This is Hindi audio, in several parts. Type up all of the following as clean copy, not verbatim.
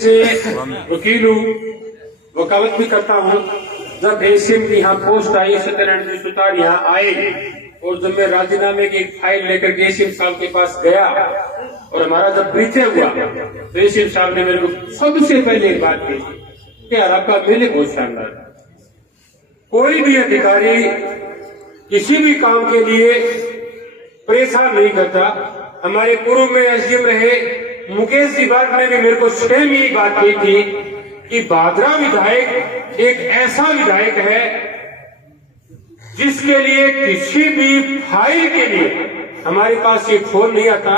से वकील हूँ, वकालत भी करता हूँ। जब एसीएम की यहाँ पोस्ट आई, सत्यनारायण जी सुतार यहाँ आए और जब मैं राजीनामे की एक फाइल लेकर के एसीएम साहब के पास गया और हमारा जब परिचय हुआ तो एसीएम साहब ने मेरे को सबसे पहले एक बात की कि आपका मेले बहुत शानदार। कोई भी अधिकारी किसी भी काम के लिए परेशान नहीं करता। हमारे पूर्व में एसडीएम रहे मुकेश जी बाग ने भी मेरे को सेम यही बात की थी कि भादरा विधायक एक ऐसा विधायक है जिसके लिए किसी भी फाइल के लिए हमारे पास ये फोन नहीं आता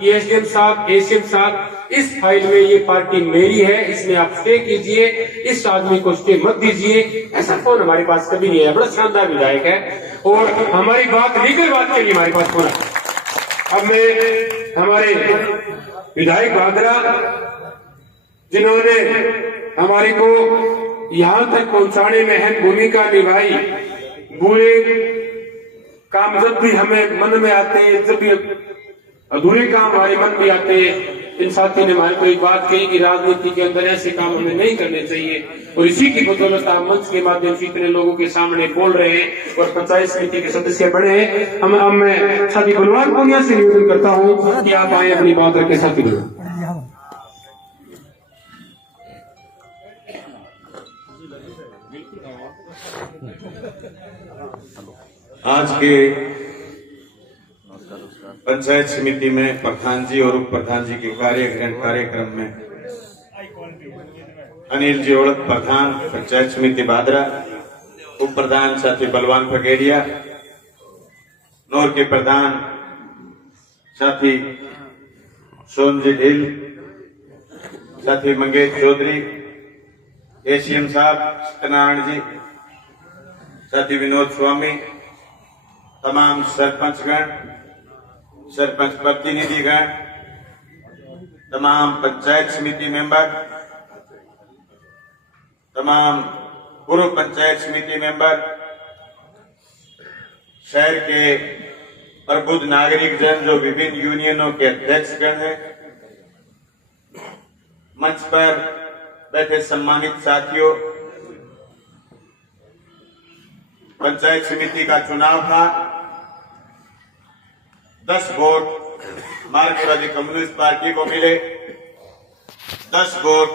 कि एसडीएम साहब, एसीएम साहब, इस फाइल में ये पार्टी मेरी है, इसमें आप स्टे कीजिए, इस आदमी को स्टे मत दीजिए। ऐसा फोन हमारे पास कभी नहीं है। बड़ा शानदार विधायक है और हमारी बात लीगल बात के लिए हमारे पास फोन है। अब मैं हमारे विधायक भादरा जिन्होंने हमारे को यहाँ तक पहुंचाने में अहम भूमिका निभाई, बुरे काम जब भी हमें मन में आते हैं, जब भी अधूरे काम हमारे मन में आते हैं, इन साथियों ने हमारे को एक बात कही कि राजनीति के अंदर ऐसे काम हमें नहीं करने चाहिए और इसी की बदौलत आप मंच के माध्यम से इतने लोगों के सामने बोल रहे हैं और पंचायत समिति के सदस्य बने हैं। अब मैं साथी बलवान पूनिया से निवेदन करता हूँ कि आप आए अपनी बात रखे साथी। आज के पंचायत समिति में प्रधान जी और उप प्रधान जी के कार्यक्रम में अनिल जी ओढ़ प्रधान पंचायत समिति भादरा, उप प्रधान साथी बलवान फगेड़िया, नौर के प्रधान साथी सोनजी ढील, साथी मंगेश चौधरी, एसीएम साहब सत्यनारायण जी, साथी विनोद स्वामी, तमाम सरपंचगण, सरपंच प्रतिनिधिगण, तमाम पंचायत समिति मेंबर, तमाम पूर्व पंचायत समिति मेंबर, शहर के प्रबुद्ध नागरिक जन जो विभिन्न यूनियनों के अध्यक्षगण हैं, मंच पर बैठे सम्मानित साथियों, पंचायत समिति का चुनाव था। 10 वोट मार्क्सवादी कम्युनिस्ट पार्टी को मिले, 10 वोट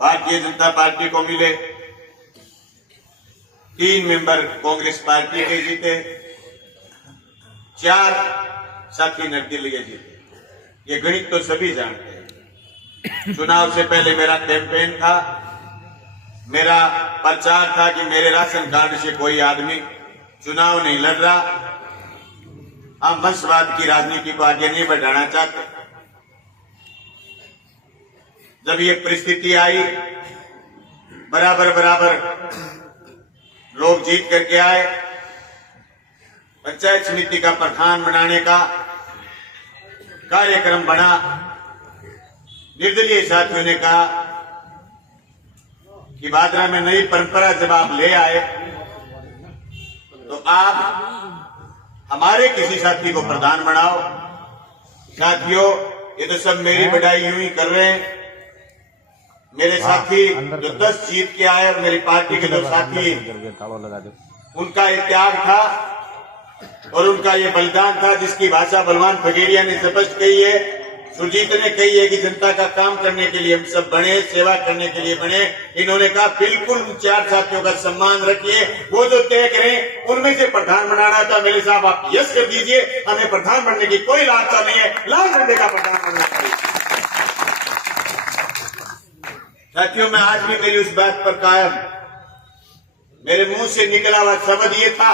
भारतीय जनता पार्टी को मिले, 3 मेंबर कांग्रेस पार्टी के जीते, 4 साथी निर्दलीय के जीते। ये गणित तो सभी जानते हैं। चुनाव से पहले मेरा कैंपेन था, मेरा प्रचार था कि मेरे राशन कार्ड से कोई आदमी चुनाव नहीं लड़ रहा। हम वंशवाद की राजनीति को आगे नहीं बढ़ाना चाहते। जब ये परिस्थिति आई, बराबर लोग जीत करके आए, पंचायत समिति का प्रधान बनाने का कार्यक्रम बना। निर्दलीय साथियों ने कहा कि भादरा में नई परंपरा जब आप ले आए तो आप हमारे किसी साथी को प्रधान बनाओ। साथियों, ये तो सब मेरी बढ़ाई यूं ही कर रहे हैं। मेरे साथी जो 10 जीत के आए और मेरी पार्टी के जो साथी, उनका ये त्याग था और उनका ये बलिदान था, जिसकी भाषा बलवान फगेड़िया ने स्पष्ट कही है, सुरजीत ने कही है कि जनता का काम करने के लिए हम सब बने, सेवा करने के लिए बने। इन्होंने कहा बिल्कुल 4 साथियों का सम्मान रखिए, वो जो तय करें उनमें से प्रधान बनाना था। मेरे साहब आप यस कर दीजिए, हमें प्रधान बनने की कोई लालसा नहीं है, लाल झंडे का प्रधान बनना चाहिए। साथियों, मैं आज भी मेरी उस बात पर कायम। मेरे मुंह से निकला हुआ शब्द ये था,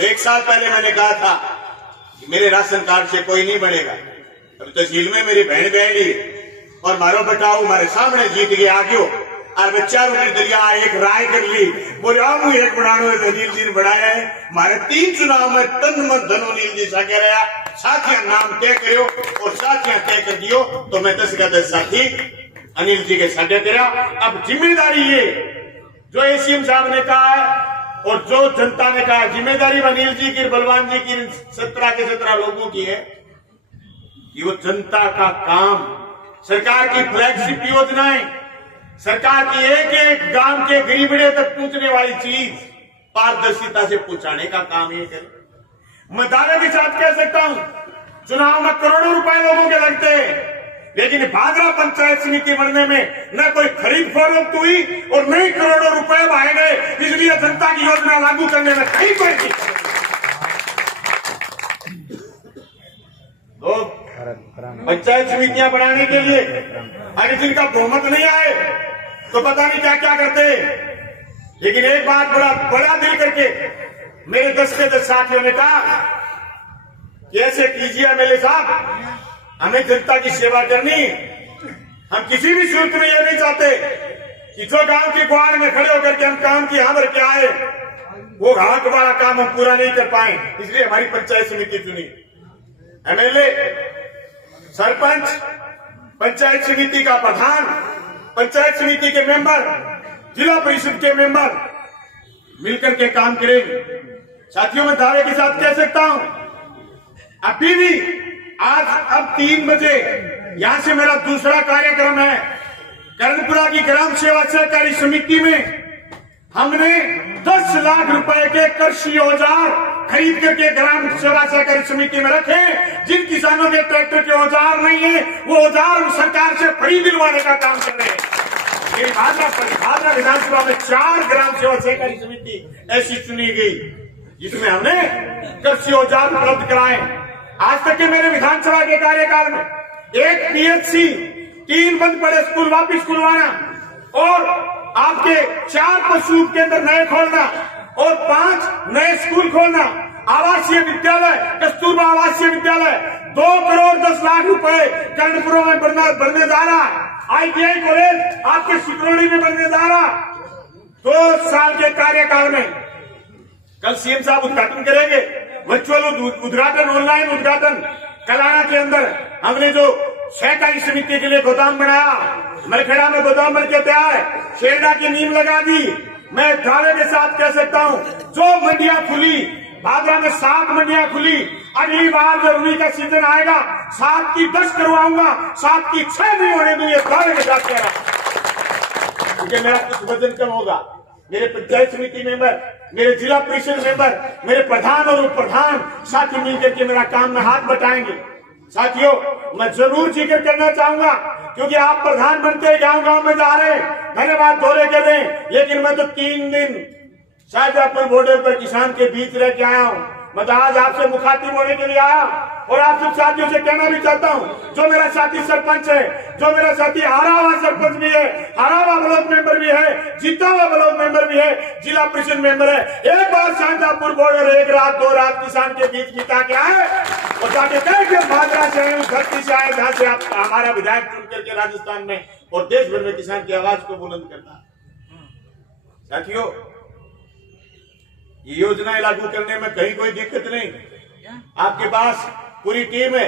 1 साल पहले मैंने कहा था कि मेरे राशन कार्ड से कोई नहीं बनेगा। अब तहसील में मेरी बहन गई और मारो बटाओ हमारे सामने जीत गया आगे और बच्चा निर्दलिया एक राय कर ली, बोले हम एक बढ़ानो अनिल जी ने बढ़ाया है। हमारे 3 चुनाव में तन मन धन अनिल जी सा कह रहा, साथियां नाम तय करो और साथियां तय कर दियो तो मैं 10 का 10 साथी अनिल जी के साथ तेरा। अब जिम्मेदारी ये जो एसीएम साहब ने कहा है और जो जनता ने कहा, जिम्मेदारी अनिल जी की, बलवान जी की, 17 के 17 लोगों की है कि वो जनता का काम सरकार की फ्लैगशिप योजनाएं, सरकार की एक एक गांव के गरीबड़े तक पहुंचने वाली चीज पारदर्शिता से पहुंचाने का काम ये करे। मैं दावे के साथ कह सकता हूं, चुनाव में करोड़ों रुपए लोगों के लगते हैं, लेकिन भादरा पंचायत समिति बनने में न कोई खरीद फरोख्त हुई और न ही करोड़ों रुपए बहाए गए, इसलिए जनता की योजना लागू करने में कहीं कोई दिक्कत। लोग पंचायत समितियां बनाने के लिए अगर जिनका बहुमत नहीं आए तो पता नहीं क्या क्या करते, लेकिन एक बात बड़ा दिल करके मेरे 10 के 10 साथियों ने कहा कि ऐसे कीजिए एमएलए साहब, हमें जनता की सेवा करनी। हम किसी भी सूरत में ये नहीं चाहते कि जो गांव की गुहार में खड़े होकर के हम काम की यहाँ भर के आए वो हाथ वाला काम हम पूरा नहीं कर पाए, इसलिए हमारी पंचायत समिति चुनी। एमएलए, सरपंच, पंचायत समिति का प्रधान, पंचायत समिति के मेंबर, जिला परिषद के मेंबर मिलकर के काम करेंगे। साथियों, मैं दावे के साथ कह सकता हूं, अभी भी आज अब 3 बजे यहां से मेरा दूसरा कार्यक्रम है। कर्णपुरा की ग्राम सेवा सहकारी समिति में हमने 10 लाख रुपए के कृषि औजार खरीद करके ग्राम सेवा सहकारी समिति में रखे। जिन किसानों के ट्रैक्टर के औजार नहीं है वो औजार हम सरकार से फ्री दिलवाने का काम कर रहे हैं। मेरी भादरा विधानसभा में 4 ग्राम सेवा सहकारी समिति ऐसी चुनी गई जिसमें हमने कृषि औजार उपलब्ध कराए। आज तक के मेरे विधानसभा के कार्यकाल में 1 PHC, 3 बंद पड़े स्कूल वापिस खुलवाना और आपके 4 पशु केंद्र नए खोलना और 5 नए स्कूल खोलना, आवासीय विद्यालय, कस्तूरबा आवासीय विद्यालय 2 करोड़ 10 लाख रुपए कर्णपुरा में बनने जा रहा है। ITI कॉलेज आपके सिकरौली में बनने जा रहा। 2 साल के कार्यकाल में कल सीएम साहब उद्घाटन करेंगे, वर्चुअल उद्घाटन, ऑनलाइन उद्घाटन। कलाना के अंदर हमने जो सहकारी समिति के लिए गोदाम बनाया, मरखेड़ा में गोदाम बन के तैयार है, शेरडा की नींव लगा दी। मैं दावे के साथ कह सकता हूं, जो मंडियां खुली, भादरा में 7 मंडियां खुली, अगली बार जब उन्हीं का सीजन आएगा 7 की 10 करवाऊंगा, 7 की 6 नहीं होने दूंगा। दावे के साथ कह रहा हूं, क्योंकि मेरा कुछ वजन कम होगा। मेरे पंचायत समिति मेंबर, मेरे जिला परिषद मेंबर, मेरे प्रधान और उप प्रधान साथी मिलकर के मेरा काम में हाथ बटाएंगे। साथियों, मैं जरूर जिक्र करना चाहूंगा, क्योंकि आप प्रधान बनते गांव गांव में जा रहे हैं, धन्यवाद दौरे कर रहे हैं, लेकिन मैं तो 3 दिन शाहजहांपुर बॉर्डर पर किसान के बीच रह के आया हूं। मैं तो आज आपसे मुखातिब होने के लिए आया और आप सब साथियों से कहना भी चाहता हूं, जो मेरा साथी सरपंच है, जो मेरा साथी हारा हुआ सरपंच भी है, हारा हुआ ब्लॉक मेंबर भी है, जीता हुआ ब्लॉक मेंबर भी है, जिला परिषद मेंबर है, एक बार शाहजहांपुर बॉर्डर 1 रात 2 रात किसान के बीच बिता के आए और जाके कहे कि भादरा से आए, उस धरती से आए जहां से आप हमारा विधायक चुन करके राजस्थान में और देश भर में किसान की आवाज को बुलंद करता है। साथियों, ये योजनाएं लागू करने में कहीं कोई दिक्कत नहीं, आपके पास पूरी टीम है।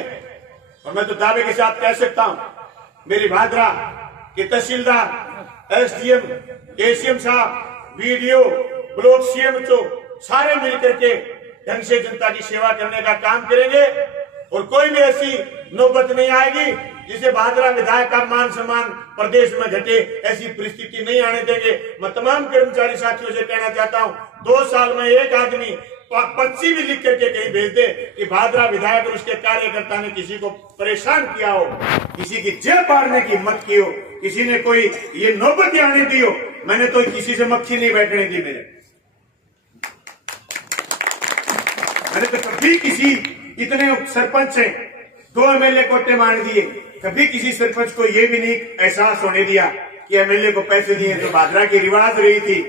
और मैं तो दावे के साथ कह सकता हूं, मेरी भादरा के तहसीलदार, SDM, ACM साहब, BDO, ब्लॉक CMO सारे मिलकर के ढंग से जनता की सेवा करने का काम करेंगे और कोई भी ऐसी नौबत नहीं आएगी जिसे भादरा विधायक का मान सम्मान प्रदेश में घटे, ऐसी परिस्थिति नहीं आने देंगे। मैं तमाम कर्मचारी साथियों से कहना चाहता हूं, 2 साल में एक आदमी पर्ची भी लिख करके कहीं भेज दे कि भादरा विधायक और उसके कार्यकर्ता ने किसी को परेशान किया हो, किसी की जेब फाड़ने की हिम्मत की हो, किसी ने कोई ये नौबत आने दी हो। मैंने तो किसी से मक्खी नहीं बैठने दी। मैंने तो कभी किसी, इतने सरपंच हैं, 2 MLA कोटे मार दिए, कभी किसी सरपंच को यह भी नहीं एहसास होने दिया कि MLA को पैसे दिए। तो भादरा की रिवाज रही थी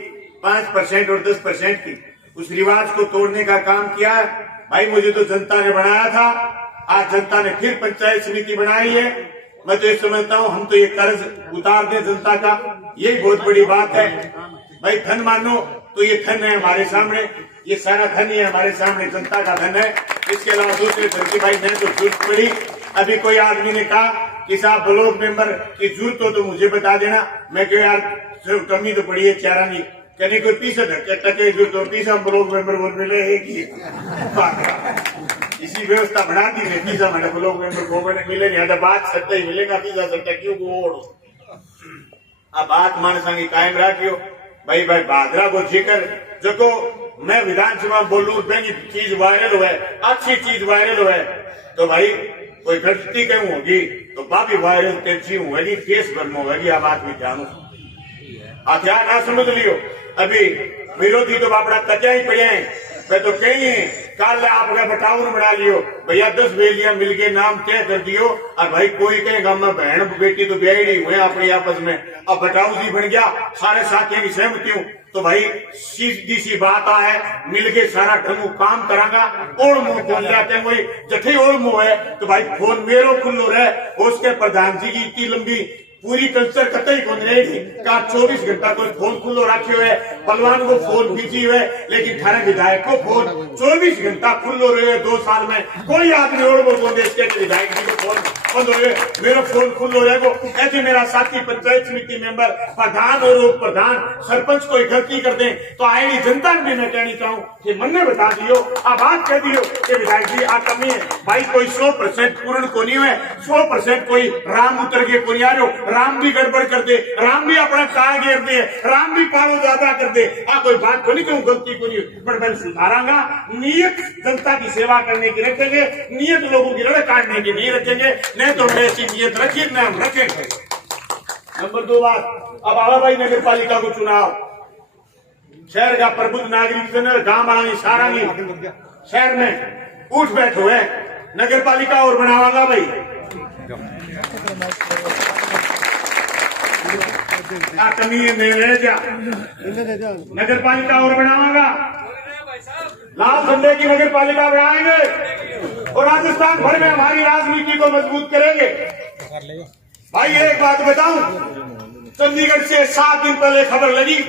5% और 10% की, उस रिवाज को तोड़ने का काम किया है। भाई, मुझे तो जनता ने बनाया था, आज जनता ने फिर पंचायत समिति बनाई है। मैं तो ये समझता हूं, हम तो ये कर्ज उतार दें जनता का, यही बहुत बड़ी बात है। भाई, धन मानो तो ये धन है हमारे सामने, ये सारा धन ही हमारे सामने जनता का धन है। इसके अलावा दूसरे धन की भाई नहीं तो जरूरत पड़ी। अभी कोई आदमी ने कहा कि साहब ब्लॉक मेंबर की जरूरत हो तो मुझे बता देना। मैं क्यों यार, सिर्फ कमी तो पड़ी है, चारा नहीं कहने कोई 30 टके जो तो 30 ब्लॉक मेंबर बोल मिले एक ही। इसी ऐसी व्यवस्था बना दी है पिज्जा मैंने लोग मिले नहीं बात सकते ही मिलेगा पिज्जा सकता क्यों ओढ़ अब बात मान संगी कायम रखियो भाई भाई भादरा को जिक्र जो मैं विधानसभा बोलूं चीज वायरल हुआ है अच्छी चीज वायरल हुआ है तो भाई कोई गलती क्यों होगी तो बाबी वायरल तेजी होगी देश भर में होगी आप आदमी जानो हथियार ना समझ लियो अभी विरोधी तो बापड़ा तकिया ही पड़े हैं मैं तो कहीं है कल आपका बटावर बना लियो भैया 10 बेलियां मिलके नाम तय कर दियो और भाई कोई कहेगा मैं बहन बेटी तो ब्याही हुए अपनी आपस में अब बटाऊ जी बन गया सारे साथियों की सहमति हूँ तो भाई सीधी सी बात है मिलके सारा ढंगू काम करांगा ओढ़ मुंह बोल जाते हैं वही जठे ओढ़ मुंह है तो भाई फोन मेरो खुल्लो रहे उसके प्रधान जी की इतनी लंबी पूरी कल्चर कतई को नहीं का 24 घंटा कोई फोन खुल्लो रखे हुए पहलवान को फोन बिजी हुए लेकिन थारे विधायक को फोन 24 घंटा खुल्लो रहे 2 साल में कोई आदमी और वो देश के विधायक जी को फोन बंद हो गए मेरा फोन खुल्लो रहेगो ऐसे मेरा साथी पंचायत समिति मेंबर प्रधान और उप प्रधान सरपंच कोई गलती कर दे तो आएगी जनता भी मैं कहनी चाहूँ कि मन ने बता दियो आप बात कह दियो कि विधायक जी आ कमी है भाई कोई 100% पूर्ण को नहीं है 100% कोई राम उतर के को नहीं आ रहे राम भी गड़बड़ कर दे राम भी अपना काल घेर दे राम भी पालो ज्यादा कर दे कोई बात को नहीं क्यों गलती को नहीं पर मैं सुधारांगा नियत जनता की सेवा करने की रखेंगे नियत लोगों की रड़ काटने की नहीं रखेंगे नहीं तो ऐसी नियत रखिए न हम रखेंगे। नंबर 2 बात अब आवा भाई नगर पालिका को चुनाव शहर का प्रबुद्ध नागरिक गांव आनी सारा नहीं शहर में उठ बैठ हुए नगर पालिका और बनावागा भाई कमी मेरे जा नगर पालिका और बनावागा लाल झंडे की नगर पालिका बनाएंगे और राजस्थान भर में हमारी राजनीति को मजबूत करेंगे। भाई एक बात बताऊं चंडीगढ़ से 7 दिन पहले खबर लगी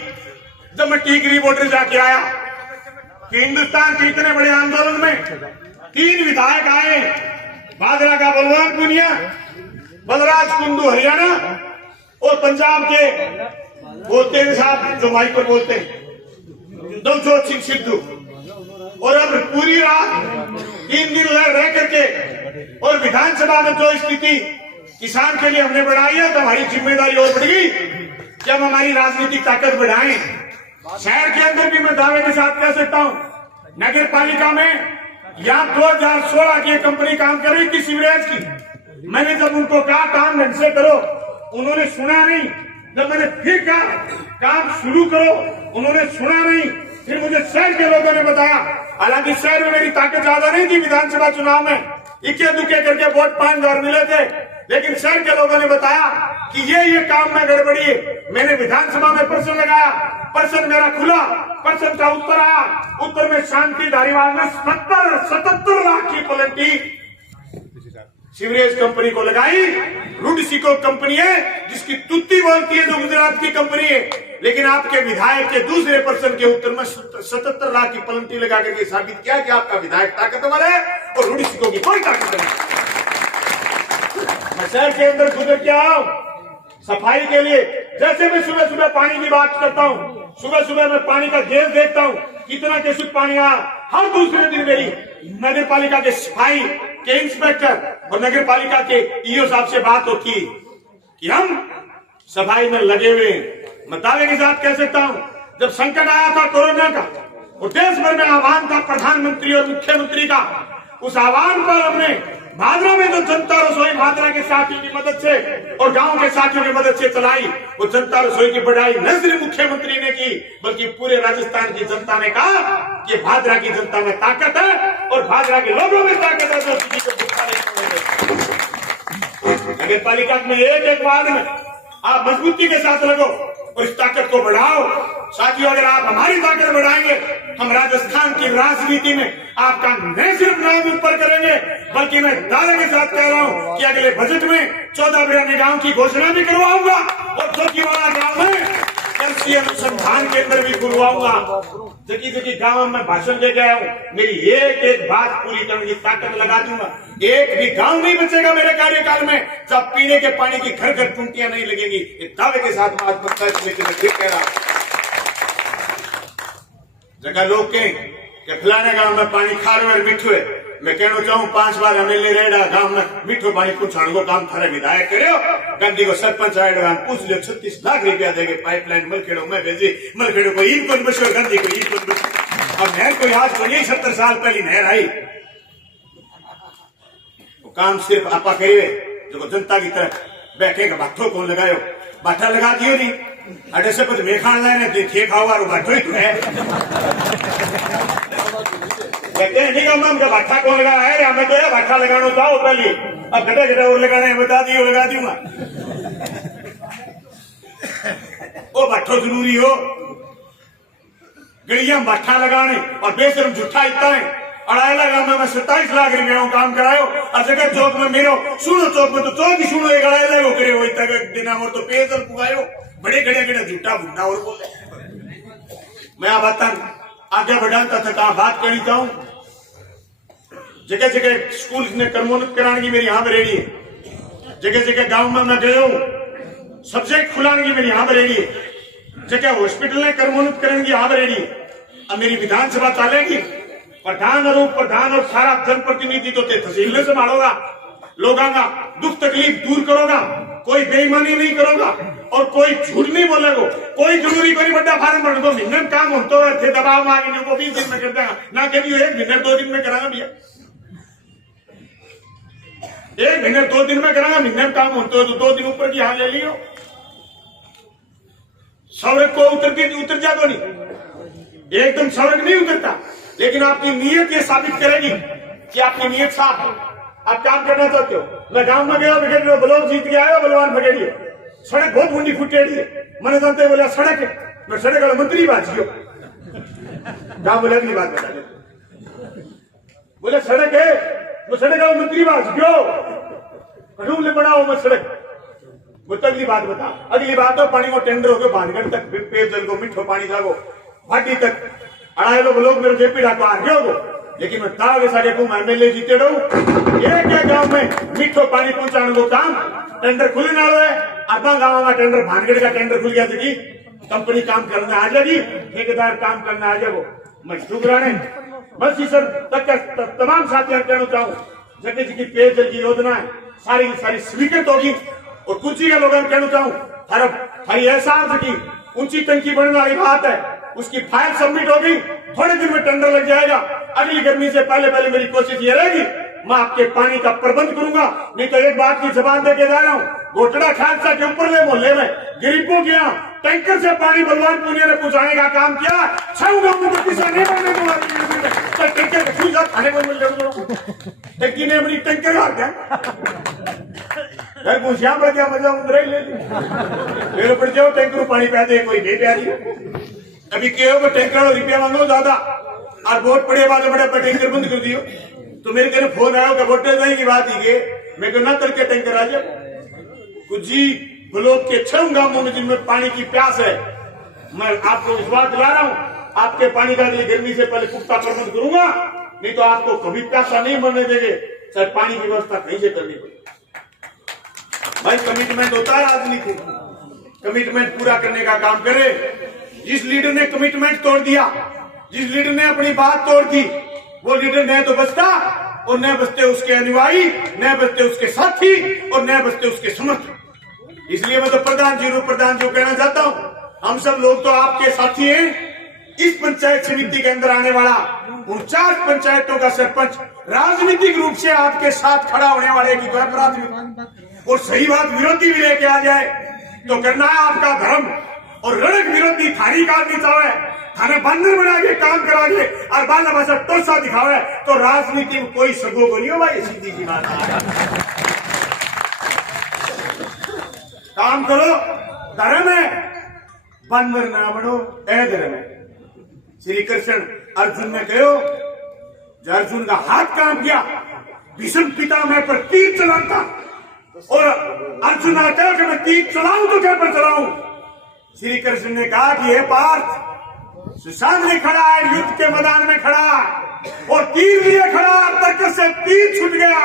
जब मैं टीकरी बॉर्डर जाके आया कि हिंदुस्तान के इतने बड़े आंदोलन में 3 विधायक आए भादरा का बलवान पुनिया बलराज कुंडू हरियाणा और पंजाब के बोलते हैं साहब जो माइक पर बोलते हैं नवजोत सिंह सिद्धू और अब पूरी रात 3 दिन रह करके और विधानसभा में जो स्थिति किसान के लिए हमने बढ़ाई है तो हमारी जिम्मेदारी और बढ़ गई कि हम हमारी राजनीतिक ताकत बढ़ाएं। शहर के अंदर भी मैं दावे के साथ कह सकता हूं नगर पालिका में यहाँ 2016 की कंपनी काम कर रही थी सीवरेज की मैंने जब उनको कहा काम ढंग से करो उन्होंने सुना नहीं जब मैंने फिर कहा काम शुरू करो उन्होंने सुना नहीं फिर मुझे शहर के लोगों ने बताया हालांकि शहर में मेरी ताकत ज्यादा नहीं थी विधानसभा चुनाव में इक्के दुक्के करके वोट 5,000 मिले थे लेकिन शहर के लोगों ने बताया कि ये काम में गड़बड़ी है मैंने विधानसभा में प्रश्न लगाया प्रश्न मेरा खुला प्रश्न का उत्तर आया उत्तर में शांति धारीवाल ने 77 लाख की पलटी सीवरेज कंपनी को लगाई रुडसिको कंपनी है जिसकी तुत्ती बोलती है जो गुजरात की कंपनी है लेकिन आपके विधायक के दूसरे प्रश्न के उत्तर में 77 लाख की पलटी लगा करके साबित किया कि आपका विधायक ताकतवर है और रुडसिको की कोई ताकत नहीं। मैं शहर के अंदर गुजर के आया सफाई के लिए जैसे मैं सुबह सुबह पानी की बात करता हूँ सुबह सुबह मैं पानी का गैस देखता हूँ कितना कैसे पानी आया हर दूसरे दिन मेरी नगर पालिका के सफाई के इंस्पेक्टर और नगर पालिका के ईओ साहब से बात होती कि हम सफाई में लगे हुए मैं दावे के साथ कह सकता हूँ जब संकट आया था कोरोना का और देश भर में आह्वान था प्रधानमंत्री और मुख्यमंत्री का उस आह्वान पर हमने भादरा में जो जनता रसोई भादरा के साथियों की मदद से और गांव के साथियों की मदद से चलाई वो जनता रसोई की बढ़ाई न सिर्फ मुख्यमंत्री ने की बल्कि पूरे राजस्थान की जनता ने कहा कि भादरा की जनता में ताकत है और भादरा के लोगों में ताकत है जो किसी को भूखा नहीं छोड़ेंगे। नगर पालिका में एक वार्ड में आप मजबूती के साथ लगो और इस ताकत को बढ़ाओ। साथियों अगर आप हमारी ताकत बढ़ाएंगे हम राजस्थान की राजनीति में आपका न सिर्फ नाम ऊपर करेंगे बल्कि मैं दावे के साथ कह रहा हूं कि अगले बजट में 14 बिरानी गांव की घोषणा भी करवाऊंगा और जोकीवाड़ा गांव में कृषि अनुसंधान केंद्र भी खुलवाऊंगा। जबकि जबकि गांव में भाषण दे गया हूं मेरी एक बात पूरी करने की ताकत लगा दूंगा। एक भी गांव नहीं बचेगा मेरे कार्यकाल में जब पीने के पानी की घर घर टूटियां नहीं लगेंगी। इस दावे के साथ मैं आज पंचायत समिति में ठीक कह रहा जगह लोग कहें कि फलाने गांव में पानी खारे और मिठू है मैं कहना चाहूँ 5 बार एमएलए रेड़ा गांव में मीठो पानी पहुंचाने को काम थारे विधायक करो। गांधी को सरपंच आएगा पूछ लियो 36 लाख रुपया देंगे पाइपलाइन मलखेड़ो में भेजी। मलखेड़ो को ईद को बचो, गांधी को ईद को बचो। अब नहर कोई आज को नहीं 70 साल पहली नहर आई। वो काम सिर्फ आपा करिए जो जनता की तरफ बैठेगा। बाठो कौन लगायो, बाठा लगा दियो नहीं अटे से कुछ मेखान लाने थे खावा बाठो ही तो है। कहते हैं नहीं हम बाठा कौन लगा है, हमें तो बाठा लगाना चाहो पहले, अब घटा घटा और लगाना है बता दियो लगा दूंगा। वो बाठो जरूरी हो गड़िया बाठा लगाने और बेशरम झूठा इतना है। अड़ाई लगा मैं 27 लाख रुपया काम करायो और जगह चौक में मेरो सुनो चौक में तो चौक ही सुनो एक अड़ाई लाख करे वही तक दिन और तो पेजल पुगायो बड़े गड़े गड़े झूठा भुट्टा और बोले। मैं आप बता आगे बढ़ाता था कहा बात करनी चाहूं। जगह जगह स्कूल ने कर्मोन्नत कराने की मेरी यहाँ पर रेडी है। जगह जगह गांव में मैं गयो सब्जेक्ट खुलाने की मेरी यहाँ पर रेडी है। जगह हॉस्पिटल ने कर्मोन्नत करने की यहाँ पर रेडी है। अब मेरी विधानसभा चलेगी, प्रधान और उप प्रधान और सारा जनप्रतिनिधि तो तहसील में संभालोगा, लोगों का दुख तकलीफ दूर करोगा, कोई बेईमानी नहीं करोगा और कोई झूठ नहीं बोलेगा। कोई जरूरी कोई बड़ा फार्म भर दो मिनट काम होता है दबाव मांगे को 20 दिन में कर देगा ना कभी 1 मिनट 2 दिन में कराना भैया, 1 मिनट 2 दिन में कराना। मिनट काम होता है तो 2 दिन ऊपर की हाल ले लियो। सड़क को उतर जा तो नहीं एकदम सड़क नहीं उतरता, लेकिन आपकी नीयत ये साबित करेगी कि आपकी नीयत साफ है, आप काम करना चाहते हो। मैं गांव में गया बिगड़ ब्लॉक जीत के आया बलवान भगेड़िए सड़क बहुत मुंडी फुटेड़ी है। मैंने जानते बोला सड़क है, मैं सड़क वाला मंत्री बाजियो गांव बोले अगली बात बता दे बोले सड़क है वो सड़क वाला मंत्री बाजियो रूम ले बनाओ मैं सड़क वो तो अगली बात बता। अगली बात हो पानी को टेंडर हो गयो भानगढ़ तक पेयजल को मीठो पानी जागो भाटी तक अड़ाई लोग मेरे जेपी डाको आ गयो हो। लेकिन मैं तावे सारे को एमएलए जीते रहूं एक गांव में मीठो पानी पहुंचाने को काम टेंडर खुले ना है। अब्बा गांव में टेंडर भानगढ़ का टेंडर खुल गया थी, कंपनी काम करना आ जाएगी, ठेकेदार काम करना आ जाएगा। मैं शुक्राने बस इस तक तमाम साथियों कहना चाहूँ जगह जगह पेयजल की योजना है सारी की सारी स्वीकृत होगी। और कुछ का लोगों कहना चाहूँ हरी एहसास की ऊंची टंकी बनने वाली बात है उसकी फाइल सबमिट होगी, थोड़े दिन में टेंडर लग जाएगा। अगली गर्मी से पहले मेरी कोशिश ये रहेगी मैं आपके पानी का प्रबंध करूंगा। नहीं तो एक बात की जबान देके जा रहा हूँ, घोटड़ा खालसा के ऊपर मोहल्ले में गरीबों के यहाँ टैंकर से पानी बलवान पुनिया ने पहुंचाने का काम किया। 6 गांवों को किसी नहीं बनने को टैंकर खाने को मिल टंकी ने अपनी टैंकर हार गया घर को श्याम क्या मजा उधर ही ले मेरे पड़ जाओ टैंकर पानी पै दे कोई नहीं प्यारी। अभी क्यों टैंकर रुपया मांगो ज्यादा और वोट पड़े वाले बड़े टैंकर बंद कर दियो तो मेरे घर फोन आया कि वोटे देने की बात ही मैं को ना करके टैंकर आ जाए। कुछ जी ब्लॉक के 6 गांवों में जिनमें पानी की प्यास है मैं आपको विश्वास दिला रहा हूँ आपके पानी का अगली गर्मी से पहले पुख्ता प्रबंध करूंगा। नहीं तो आपको कभी प्यासा नहीं मरने देंगे, चाहे पानी की व्यवस्था कहीं से करनी पड़े। भाई कमिटमेंट होता है राजनीति, कमिटमेंट पूरा करने का काम करे। जिस लीडर ने कमिटमेंट तोड़ दिया, जिस लीडर ने अपनी बात तोड़ दी, वो लीडर न तो बचता और न बचते उसके अनुयायी, न बचते उसके साथी और न बचते उसके समर्थक। इसलिए मैं तो प्रधान जी को कहना चाहता हूँ हम सब लोग तो आपके साथी हैं। इस पंचायत समिति के अंदर आने वाला 49 पंचायतों का सरपंच राजनीतिक रूप से आपके साथ खड़ा होने वाले की प्राथमिकता और सही बात विरोधी भी लेके आ जाए तो करना है आपका धर्म। और रणक विरोधी थारी का आदमी चाहे थाने बंदर बना के काम करा के और बाला भाषा टोसा दिखावे तो राजनीति में कोई सगो को नहीं हो भाई, सीधी सी बात है। काम करो, धर्म है, बंदर ना बनो, ए धर्म है। श्री कृष्ण अर्जुन ने कहो जब अर्जुन का हाथ काम किया भीष्म पितामह पर तीर चलाता और अर्जुन ने कहा कि मैं तीर चलाऊं तो क्या पर चलाऊं। श्री कृष्ण ने कहा कि हे पार्थ सामने खड़ा है, युद्ध के मैदान में खड़ा और तीर लिए खड़ा, तर्क से तीर छूट गया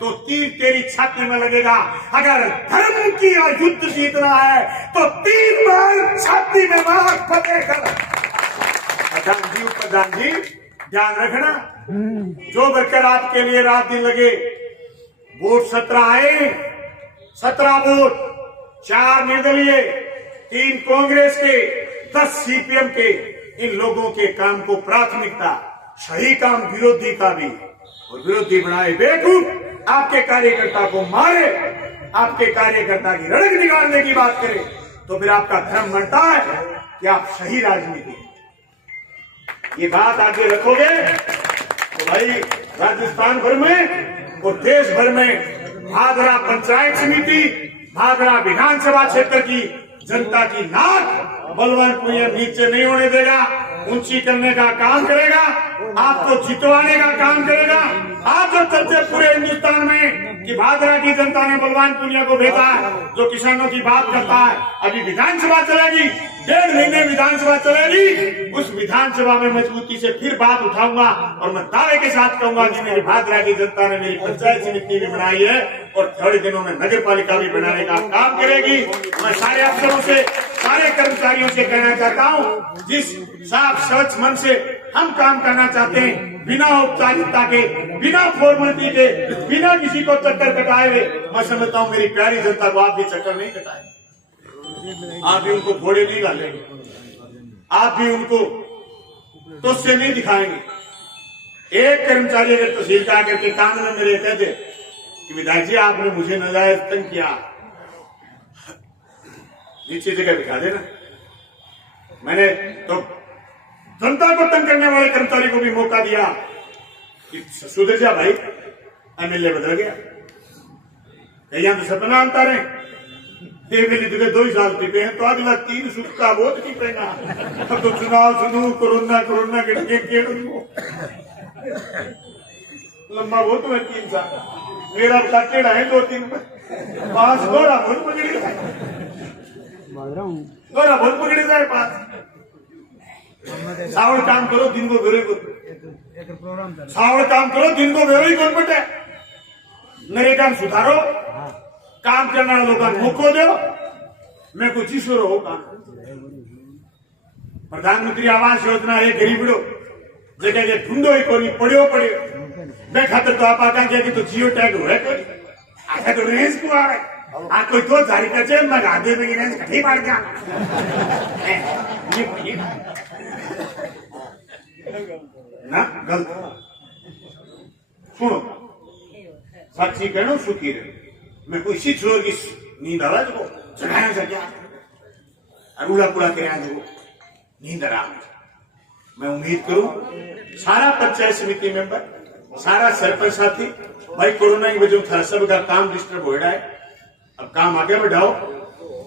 तो तीर तेरी छाती में लगेगा। अगर धर्म की युद्ध जीतना है तो तीर मार छाती में मार फतेह कर। प्रधान जी ध्यान रखना, जो वर्कर आपके लिए रात दिन लगे, वोट 17 आए, 17 वोट, 4 निर्दलीय, 3 कांग्रेस के, 10 सीपीएम के, इन लोगों के काम को प्राथमिकता, सही काम विरोधी का भी, और विरोधी बनाए बेवकूफ आपके कार्यकर्ता को मारे, आपके कार्यकर्ता की रड़क निकालने की बात करे, तो फिर आपका धर्म बनता है कि आप सही राजनीति, ये बात आगे रखोगे तो भाई राजस्थान भर में और देश भर में भादरा पंचायत समिति, भादरा विधानसभा क्षेत्र की जनता की नाक बलवानपुर नीचे नहीं होने देगा, ऊंची करने का काम करेगा, आपको जितवाने का काम करेगा। आप जो चलते पूरे हिंदुस्तान में कि भादरा की जनता ने बलवान पुनिया को भेजा है, जो किसानों की बात करता है, अभी विधानसभा चलेगी, 1.5 महीने विधानसभा चलेगी, उस विधानसभा में मजबूती से फिर बात उठाऊंगा और मैं दावे के साथ कहूंगा कि मेरी भादरा की जनता ने मेरी पंचायत समिति भी बनाई है और थोड़े दिनों में नगर पालिका भी बनाने का काम करेगी। मैं सारे अफसरों से, सारे कर्मचारियों से कहना चाहता हूँ, जिस साफ स्वच्छ मन से हम काम करना चाहते हैं, बिना औपचारिकता के, बिना फॉर्मेलिटी के, बिना किसी को चक्कर कटाए हुए, मैं समझता हूँ मेरी प्यारी जनता को आप भी चक्कर नहीं कटाए, आप भी उनको घोड़े नहीं डालेंगे, आप भी उनको तुझसे नहीं दिखाएंगे। एक कर्मचारी अगर तहसील का आकर के कान में मेरे कहते कि विधायक जी आपने मुझे नाजायज तंग किया, नीचे जगह दिखा देना। मैंने तो जनता को तंग करने वाले कर्मचारी को भी मौका दिया कि सुधर जा भाई, एमएलए बदल गया, कहीं तो सपना आता रहे, एमएलए तुझे 2 ही साल टिके हैं, तो अगला 3 सुख का वोट टिकेगा। अब तो चुनाव सुनू, कोरोना कोरोना के लंबा वोट है 3 साल, मेरा टेढ़ा है 2-3 5 गोरा वोट पकड़े जाए, गोरा वोट पकड़े जाए 5। सावड़ काम करो दिन को बेरोई, सावड़ काम करो दिन को बेरोई कौन बटे, नरेगा सुधारो, काम करने वालों का मौको दो, मैं कुछ ईश्वर हो काम। प्रधानमंत्री आवास योजना है, गरीबड़ो जगह के ढूंढो ही कोई पड़ियो मैं खातर तो आप आका कि तो जियो टैग हो है कोई आखा तो रेंज को आ रहा है, कोई तो जारी कर मैं गाधे में रेंज कठी मार गया ना गलत। सुनो, साक्षी कहनो सुखी रहे, मैं कोई सी छोर की नींद आवा जो चढ़ाया जा गया अरूड़ा पूरा कराया जो नींद आराम। मैं उम्मीद करूं सारा पंचायत समिति मेंबर, सारा सरपंच साथी, भाई कोरोना की वजह से सब का काम डिस्टर्ब हो रहा है, अब काम आगे बढ़ाओ,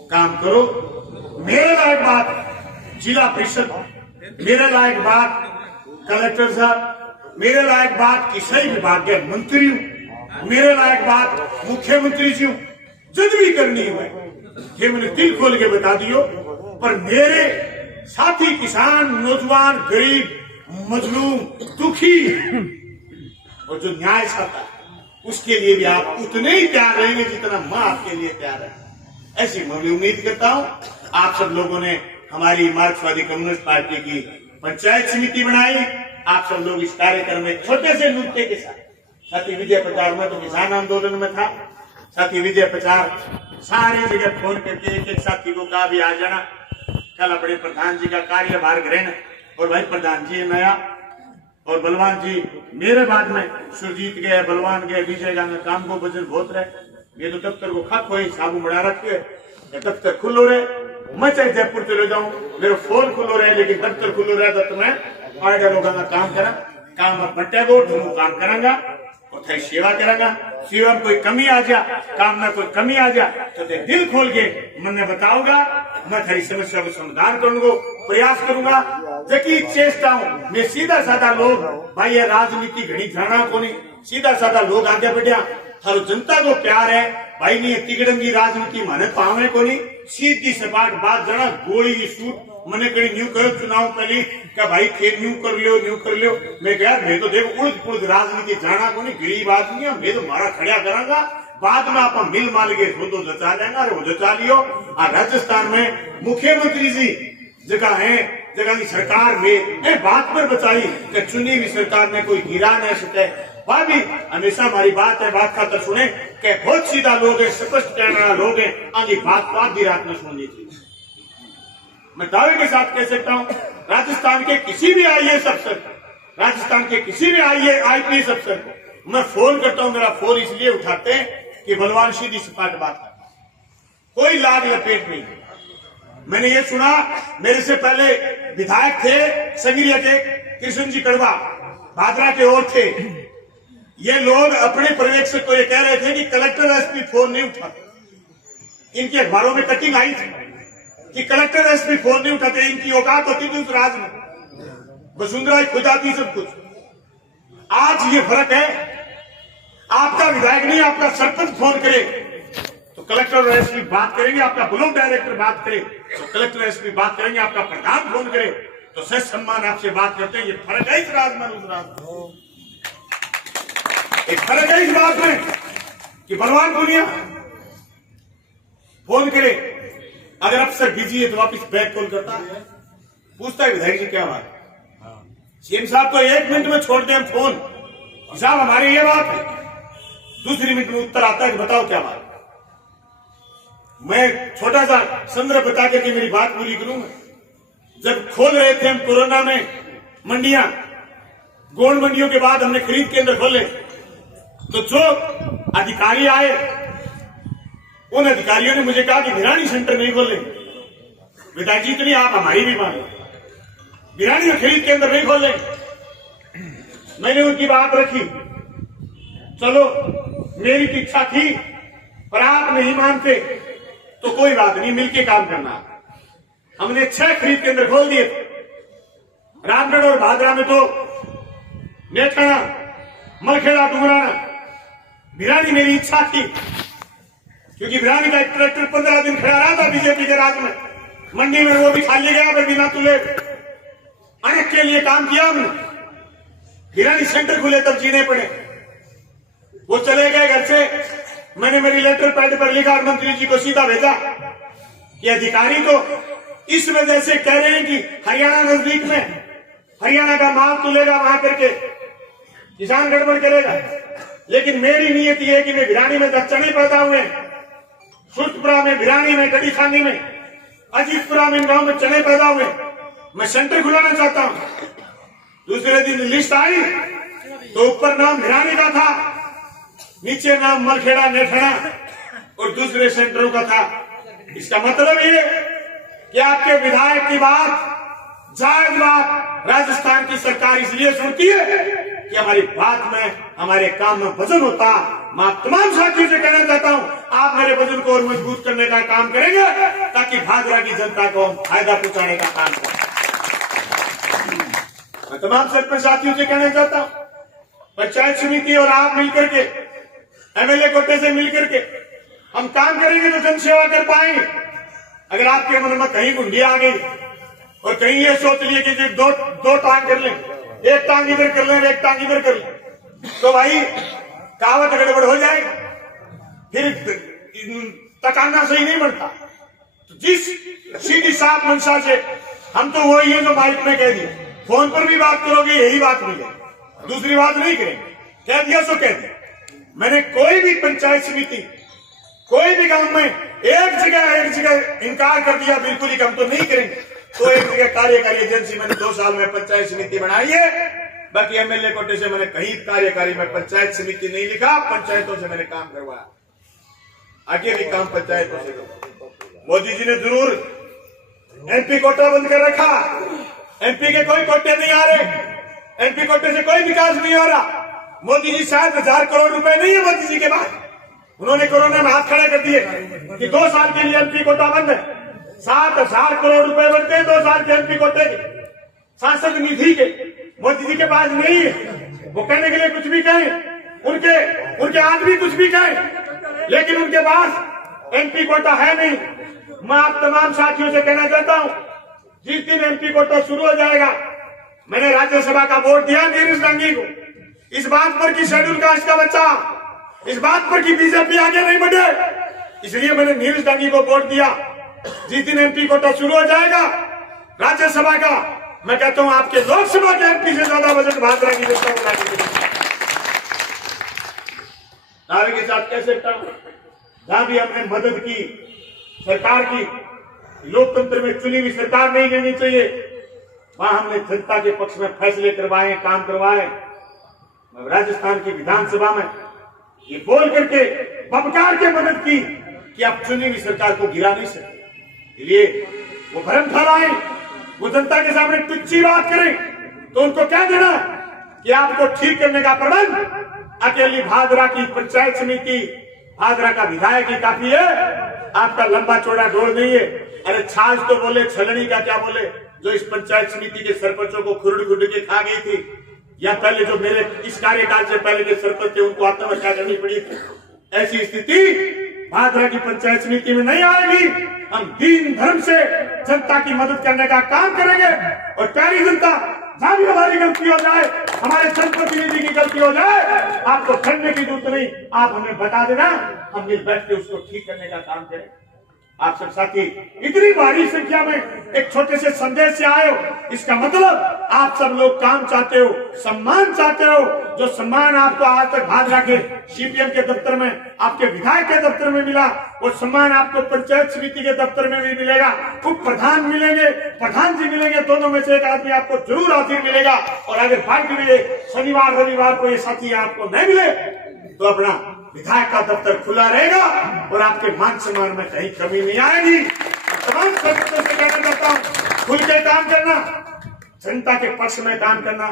काम करो। मेरे लायक बात जिला परिषद, मेरे लायक बात कलेक्टर साहब, मेरे लायक बात किसी विभाग के मंत्री हूं, मेरे लायक बात मुख्यमंत्री जी हूं, जब भी करनी है ये मैंने दिल खोल के बता दियो। पर मेरे साथी किसान, नौजवान, गरीब, मजलूम, दुखी और जो न्याय चाहता है उसके लिए भी आप उतने ही तैयार रहेंगे जितना मां आपके लिए तैयार है। ऐसी मैं भी उम्मीद करता हूं। आप सब लोगों ने हमारी मार्क्सवादी कम्युनिस्ट पार्टी की पंचायत समिति बनाई, आप सब लोग इस कार्यक्रम में छोटे से नुक्ते के साथ, साथी विजय प्रचार में तो किसान आंदोलन में था, साथी विजय प्रचार सारी जगह फोन करके एक साथी को कहा भी आ जाना, कल अपने प्रधान जी का कार्यभार ग्रहण, और भाई प्रधान जी नया और बलवान जी मेरे बाद में सुरजीत गए, बलवान गए, विजय का काम को वजन बहुत रहे, ये तो दफ्तर को खाक हो साबू बढ़ा रखे, दफ्तर खुलो रहे, मैं चाहे जयपुर चले जाऊं, मेरा फोन खुलो रहे लेकिन दफ्तर खुलो रहे तो मैं आगे लोगों का काम करा, काम बट्टे को काम करांगा और थे सेवा करांगा। सेवा में कोई कमी आ जा, काम में कोई कमी आ जा तो ते दिल खोल के मैंने बताऊंगा, मैं तेरी समस्या को समाधान करने को प्रयास करूंगा। जबकि चेष्टा हूं मैं सीधा साधा लोग, भाई ये राजनीति घड़ी जाना को नहीं, सीधा साधा लोग आगे बढ़िया, हर जनता को प्यार है भाई, नहीं तिगड़म की राजनीति माने पावे को नहीं, सीधी सपाट बात जाना, गोली की सूट मैंने कहीं न्यू करो चुनाव पहले क्या भाई खेत न्यू कर लियो, मैं क्या मैं तो देखो उड़ पुड़ राजनीति जाना को नहीं, गरीब आदमी है, मैं तो मारा खड़ा करांगा, बाद में आप मिल माल के तो जचा लेंगे, वो जचा लियो। राजस्थान में मुख्यमंत्री जी जगह है जगह की सरकार में ए बात पर बचाई कि चुनी हुई सरकार ने कोई गिरा न सके। वह भी हमेशा हमारी बात है, बात खातर सुने कि बहुत सीधा लोग है, स्पष्ट कहने वाला लोग है, आगे बात आधी रात में सुननी चाहिए। मैं दावे के साथ कह सकता हूं, राजस्थान के किसी भी आईएएस अफसर, राजस्थान के किसी भी आईपीएस अफसर को मैं फोन करता हूं, मेरा फोन इसलिए उठाते हैं कि बलवान सीधी सपाट बात करता है, कोई लाग लपेट नहीं। मैंने ये सुना, मेरे से पहले विधायक थे संगरिया के कृष्ण जी कड़वा, भादरा के और थे, ये लोग अपने पर्यवेक्षक को ये कह रहे थे कि कलेक्टर एसपी फोन नहीं उठाते। इनके अखबारों में कटिंग आई थी कि कलेक्टर एसपी फोन नहीं उठाते, इनकी औकात होती थी उस राज में, वसुंधरा खुद आती सब कुछ। आज ये फर्क है, आपका विधायक नहीं आपका सरपंच फोन करे तो कलेक्टर और एसपी बात करेंगे, आपका ब्लॉक डायरेक्टर बात करे तो कलेक्टर एसपी बात करेंगे, आपका प्रधान फोन करे तो सच सम्मान आपसे बात करते हैं। ये फर्क है इस राज में उस राज में, एक फर्क है इस बात में कि बलवान दुनिया फोन करे, अगर अफसर बिजी है तो वापिस बैक कॉल करता है, पूछता है विधायक जी क्या बात है, सीएम साहब को 1 मिनट में छोड़ दें हम फोन, साहब हमारी ये बात है, दूसरी मिनट में उत्तर आता है कि बताओ क्या बात। मैं छोटा सा संदर्भ बता करके मेरी बात पूरी करूंगा। जब खोल रहे थे हम कोरोना में मंडियां, गोंड मंडियों के बाद हमने खरीद केंद्र खोले तो जो अधिकारी आए उन अधिकारियों ने मुझे कहा कि भिरानी सेंटर नहीं खोले। विधायक जी इतनी आप हमारी भी मानो, भिरानी में खरीद केंद्र नहीं खोले। मैंने उनकी बात रखी, चलो मेरी तो इच्छा थी पर आप नहीं मानते तो कोई बात नहीं, मिलके काम करना। हमने 6 खरीद केंद्र खोल दिए, रामगढ़ और भादरा में तो, नेठाना, मलखेड़ा, डुमराना। भिरानी मेरी इच्छा थी क्योंकि भिरानी का एक ट्रैक्टर 15 दिन खड़ा रहा था बीजेपी के राज में, मंडी में वो भी खाली गया पर बिना तुले। अनेक के लिए काम किया हमने, भिरानी सेंटर खुले तब जीने पड़े, वो चले गए घर से। मैंने मेरी लेटर पैड पर लिखा और मंत्री जी को सीधा भेजा कि अधिकारी तो इस वजह से कह रहे हैं कि हरियाणा नजदीक में, हरियाणा का माल तुलेगा वहां करके किसान गड़बड़ करेगा, लेकिन मेरी नियत यह है कि मैं भिरानी में 10 चने पैदा हुए, सुरतपुरा में, भिरानी में, गढ़ी खानी में, अजीतपुरा में, गांव में चने पैदा हुए, मैं सेंटर खुलाना चाहता हूं। दूसरे दिन लिस्ट आई तो ऊपर नाम भिरानी का था, नीचे नाम मलखेड़ा, नेठड़ा और दूसरे सेंटरों का था। इसका मतलब ये कि आपके विधायक की बात, जायज बात राजस्थान की सरकार इसलिए सुनती है कि हमारी बात में, हमारे काम में वजन होता। मैं तमाम साथियों से कहना चाहता हूं, आप मेरे वजन को और मजबूत करने का काम करेंगे ताकि भादरा की जनता को फायदा पहुंचाने का काम करें। मैं तमाम सरपंच साथियों से कहना चाहता हूं, पंचायत समिति और आप मिलकर के, एमएलए कोटे से मिलकर के हम काम करेंगे तो जन सेवा कर पाएंगे। अगर आपके मन में कहीं गुंडी आ गई और कहीं ये सोच लिए कि दो टांग कर लें, एक टांग इधर कर लें, एक टांग इधर कर लें, तो भाई कहावत गड़बड़ हो जाएगा, फिर तकाना सही नहीं बनता। तो जिस सीधी साफ मंशा से हम तो वही है जो माइक में कह दिए, फोन पर भी बात करोगे यही बात मिलेगी, दूसरी बात नहीं करेंगे। कह दिया सो कह दिया। मैंने कोई भी पंचायत समिति, कोई भी गांव में एक जगह इनकार कर दिया बिल्कुल ही हम तो नहीं करेंगे, तो एक जगह कार्यकारी एजेंसी मैंने 2 साल में पंचायत समिति बनाई है। बाकी एमएलए कोटे से मैंने कहीं कार्यकारी में पंचायत समिति नहीं लिखा, पंचायतों से मैंने काम करवाया, आगे भी काम पंचायतों से करवाया। मोदी जी ने जरूर एमपी कोटा बंद कर रखा, एमपी के कोई कोटे नहीं आ रहे, एमपी कोटे से कोई विकास नहीं हो रहा। मोदी जी 7,000 करोड़ रुपए नहीं है मोदी जी के पास, उन्होंने कोरोना में हाथ खड़े कर दिए कि 2 साल के लिए एमपी कोटा बंद है। 7,000 करोड़ रुपए बनते हैं 2 साल के एमपी कोटे के, सांसद निधि के, मोदी जी के पास नहीं है। वो कहने के लिए कुछ भी कहें, उनके आदमी कुछ भी कहें, लेकिन उनके पास एमपी कोटा है नहीं। मैं आप तमाम साथियों से कहना चाहता हूं, जिस दिन एमपी कोटा शुरू हो जाएगा, मैंने राज्यसभा का वोट दिया नीरज डांगी को, इस बात पर कि शेड्यूल कास्ट का बच्चा, इस बात पर कि बीजेपी आगे नहीं बढ़े, इसलिए मैंने नीरज डांगी को वोट दिया। जिस दिन एमपी कोटा शुरू हो जाएगा राज्यसभा का, मैं कहता हूं आपके लोकसभा के एमपी से ज्यादा बजट भाजपा की जनता को लाके देगी। दावे के साथ कह सकता हूं, जहां भी हमने मदद की सरकार की, लोकतंत्र में चुनी हुई सरकार नहीं देनी चाहिए, वहां हमने जनता के पक्ष में फैसले करवाए, काम करवाए। राजस्थान की विधानसभा में ये बोल करके बबकार के मदद की कि आप चुनी हुई सरकार को गिरा नहीं सकते। इसलिए वो भ्रम फैलाएं, वो जनता के सामने टुच्ची बात करें, तो उनको कह देना कि आपको ठीक करने का प्रबंध अकेली भादरा की पंचायत समिति, भादरा का विधायक ही काफी है, आपका लंबा चौड़ा डोर नहीं है। अरे छाछ तो बोले, छलनी का क्या बोले, जो इस पंचायत समिति के सरपंचों को खुरड़ खुरड़ के खा गई थी, या पहले जो मेरे इस कार्यकाल से पहले के सरपंच थे उनको आत्महत्या करनी पड़ी थी। ऐसी स्थिति भादरा की पंचायत समिति में नहीं आएगी। हम दीन धर्म से जनता की मदद करने का काम करेंगे, और प्यारी जनता, जहां भी हमारी गलती हो जाए, हमारे जनप्रतिनिधि की गलती हो जाए, आपको ठंडने की जरूरत नहीं, आप हमें बता देना, हम मिल बैठ के उसको ठीक करने का काम करें। आप सब साथी इतनी भारी संख्या में एक छोटे से संदेश से आए हो, इसका मतलब आप सब लोग काम चाहते हो, सम्मान चाहते हो। जो सम्मान आपको आज तक भादरा के सीपीएम के दफ्तर में, आपके विधायक के दफ्तर में मिला, वो सम्मान आपको पंचायत समिति के दफ्तर में भी मिलेगा। उप प्रधान मिलेंगे, प्रधान जी मिलेंगे, दोनों में से एक आदमी आपको जरूर हाजिर मिलेगा। और अगर भाग्य में शनिवार रविवार को ये साथी आपको नहीं मिले, तो अपना विधायक का दफ्तर खुला रहेगा और आपके मान सम्मान में कहीं कमी नहीं आएगी। तमाम सदस्यों से कहना चाहता हूँ, खुल के काम करना, जनता के पक्ष में काम करना।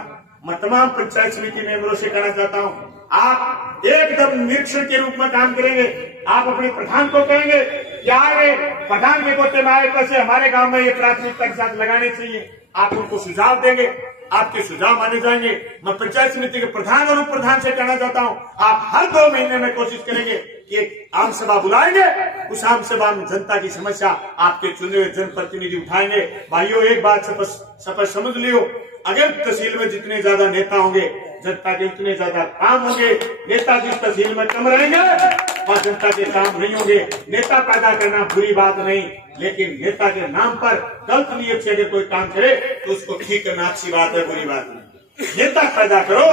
मैं तमाम पंचायत समिति मेंबरों से कहना चाहता हूँ, आप एकदम निरीक्षण के रूप में काम करेंगे। आप अपने प्रधान को कहेंगे कि आगे प्रधान के कोटे में आए पैसे हमारे गांव में ये प्राथमिकता के साथ लगाने चाहिए। आप उनको सुझाव देंगे, आपके सुझाव माने जाएंगे। मैं पंचायत समिति के प्रधान और उप प्रधान से कहना चाहता हूं, आप हर 2 महीने में कोशिश करेंगे कि एक आम सभा बुलाएंगे, उस आम सभा में जनता की समस्या आपके चुने हुए जनप्रतिनिधि उठाएंगे। भाइयों, एक बात सपष्ट समझ लियो, अगर तहसील में जितने ज्यादा नेता होंगे, जनता के उतने ज्यादा काम होंगे। नेता जिस तहसील में कम रहेंगे, वहां जनता के काम नहीं होंगे। नेता पैदा करना बुरी बात नहीं, लेकिन नेता के नाम पर गलत नियत से अगर कोई काम करे तो उसको ठीक करना अच्छी बात है, बुरी बात नहीं। नेता पैदा करो,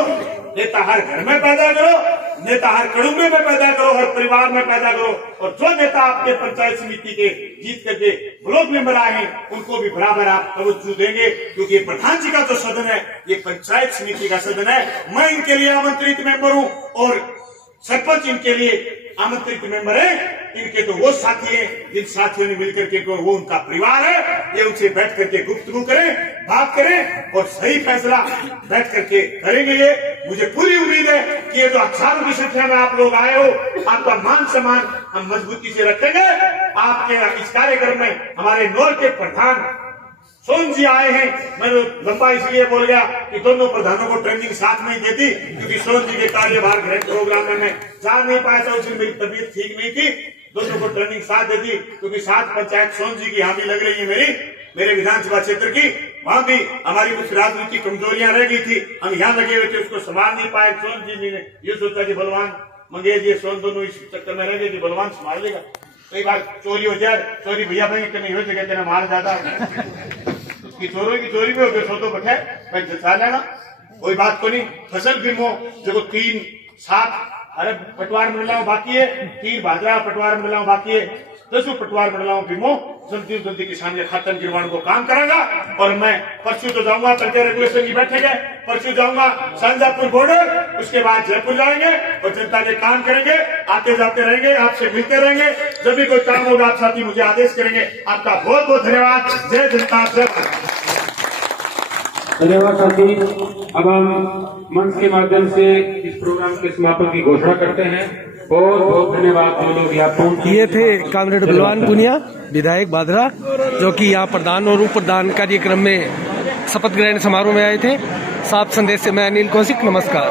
नेता हर घर में पैदा करो, नेता हर कड़ुमे में पैदा करो, हर परिवार में पैदा करो। और जो नेता आपके पंचायत समिति के जीत करके ब्लॉक मेंबर आए हैं, उनको भी बराबर आप तवज्जो देंगे, क्योंकि प्रधान जी का जो सदन है ये पंचायत समिति का सदन है। मैं इनके लिए आमंत्रित मेंबर हूँ और सरपंच इनके लिए आमंत्रित मेंबर है। इनके तो वो साथी हैं जिन साथियों ने मिलकर के वो उनका परिवार है। ये उनसे बैठ करके गुफ्तगू करें, बात करें और सही फैसला बैठ करके करेंगे। ये मुझे पूरी उम्मीद है कि ये जो हजारों की संख्या में आप लोग आए हो, आपका मान सम्मान हम मजबूती से रखेंगे। आपके इस कार्यक्रम में हमारे नौर के प्रधान सोन जी आए हैं। मैं लंबा इसलिए बोल गया कि दोनों प्रधानों को ट्रेनिंग साथ में ही देती, क्योंकि सोन जी के कार्यभार ग्रहण प्रोग्राम में मैं जा नहीं पाया था, उस दिन मेरी तबीयत ठीक नहीं थी। दोनों को ट्रेनिंग साथ देती, क्योंकि 7 पंचायत सोन जी की हामी लग रही है मेरे विधानसभा क्षेत्र की। वहां भी हमारी कुछ राजनीतिक कमजोरियां रह गई थी, हम यहाँ लगे हुए थे, उसको संभाल नहीं पाए। सोन जी ने ये सोचा कि बलवान मंगेश ये सोन दोनों इस चक्कर में रह गए कि बलवान संभाल लेगा। कई बार चोरी हो जाए, चोरी भैया भाई नहीं हो सके, तेना माल ज्यादा उसकी चोरों की चोरी में हो गए, सो तो बैठे भाई जचा लेना, कोई बात को नहीं। फसल बीमो जो 3-7 अरे पटवार मंडलाओं बाकी है, 3 भादरा पटवार मंडलाओं बाकी है, 10 पटवार मंडलाओं बीमो जल्दी किसान के खातन गिरवाण को काम करेगा। और मैं परसों तो जाऊंगा, तंटे रेगुलेशन की बैठक है, परसों जाऊंगा शाहजहांपुर बॉर्डर, उसके बाद जयपुर जाएंगे और जनता के काम करेंगे। आते जाते रहेंगे, आपसे मिलते रहेंगे, जब भी कोई काम होगा आप साथी मुझे आदेश करेंगे। आपका बहुत बहुत धन्यवाद। जय जनता, जय भारत। धन्यवाद साथी। अब हम मंच के माध्यम से इस प्रोग्राम के समापन की घोषणा करते हैं। बहुत बहुत धन्यवाद जो लोग यहाँ पहुंचे। ये थे कामरेड बलवान पुनिया, विधायक भादरा, जो कि यहाँ प्रधान और उप प्रधान कार्यक्रम में शपथ ग्रहण समारोह में आए थे। साफ संदेश से मैं अनिल कौशिक, नमस्कार।